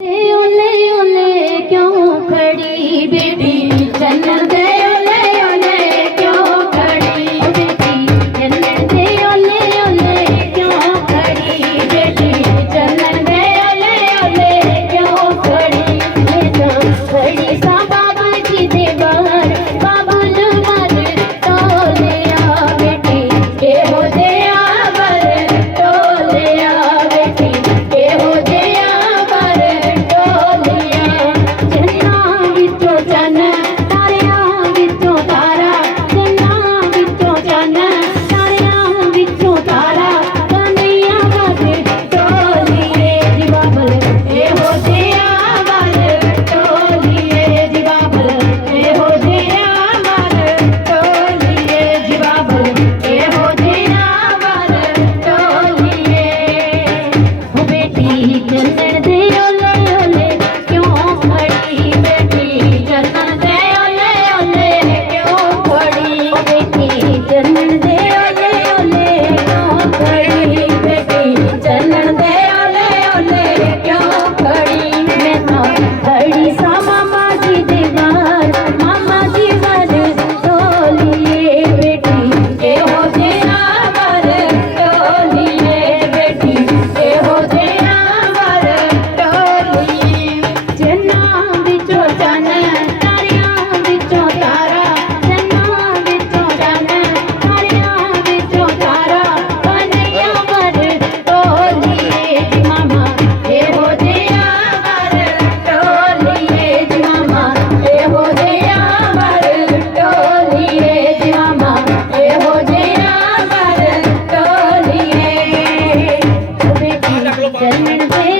Eu നടന്നത് i'm getting Jai the Jai